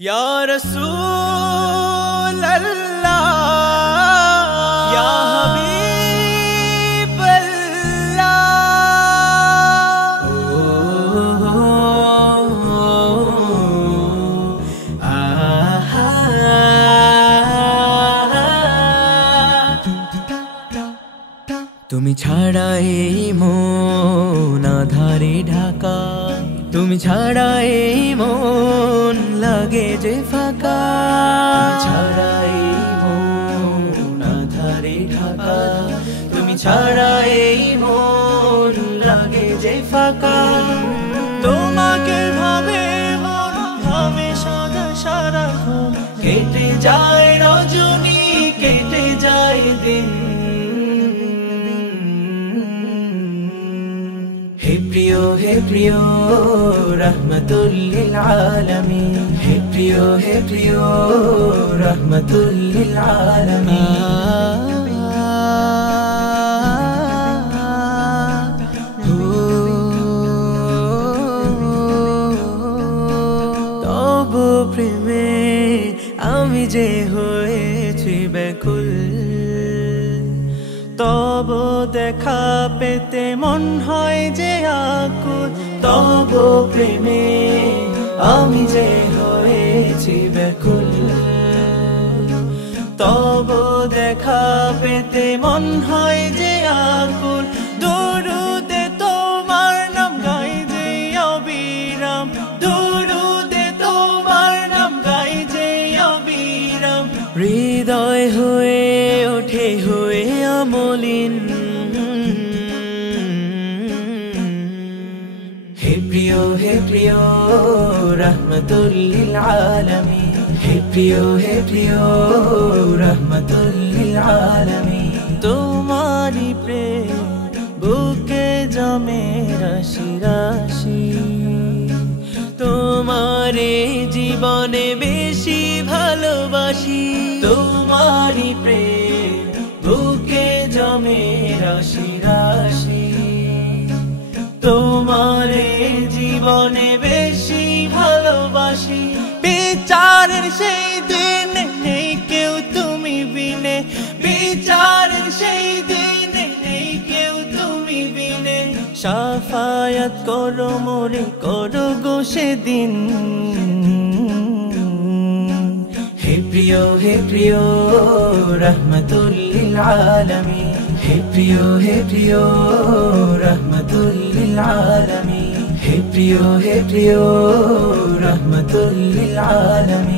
या रसूल अल्लाह या हबीब अल्लाह। তুমি ছাড়া এই মন আধারে ঢাকা, তুমি ছাড়া এই মন লাগে যে ফাঁকা, ছাড়া এই মন আধারে ঢাকা, তুমি ছাড়া এই মন লাগে যে ফাঁকা। তোমাকে ভাবে মন ভাবে সদা সারাক্ষণ, কেটে যায় রজনী কেটে যায় দিন। हे प्रियो रहमतुल लिल आलमीन, हे प्रियो रहमतुल लिल आलमीन। तब प्रेमे आमी जे होएछि बेकुल, तब देखा पेते मन হয় যে আকুল, तब প্রেমে আমি যে হয়েছি ব্যাকুল। तब দেখা পেতে মন হয় যে আকুল, দরুদে তোমার নাম গাই যে অবিরাম, দরুদে তোমার নাম গাই যে অবিরাম। হৃদয় হয়ে ওঠে হয়ে আমলিন। हे प्रियो रहमतुल लिल आलमीन, हे प्रियो रहमतुल लिल आलमीन। तुम्हारी प्रेम बुके जमे राशि राशि, तुम्हारे जीवने बेशी भालोबासी, तुम्हारी प्रेम बुके जमे राशि राशि, তোমারে জীবনে বেশি ভালোবাসি। বিচারের সেই দিন নেই কেউ তুমি বিনে, বিচারের সেই দিন নেই কেউ তুমি বিনে। শাফায়াত করো মোরে করো গো সেদিন। হে প্রিয় রহমতুল লিল আলামিন, हे प्रियो रहमतुल लिल आलमीन, हे प्रियो रहमतुल लिल आलमीन।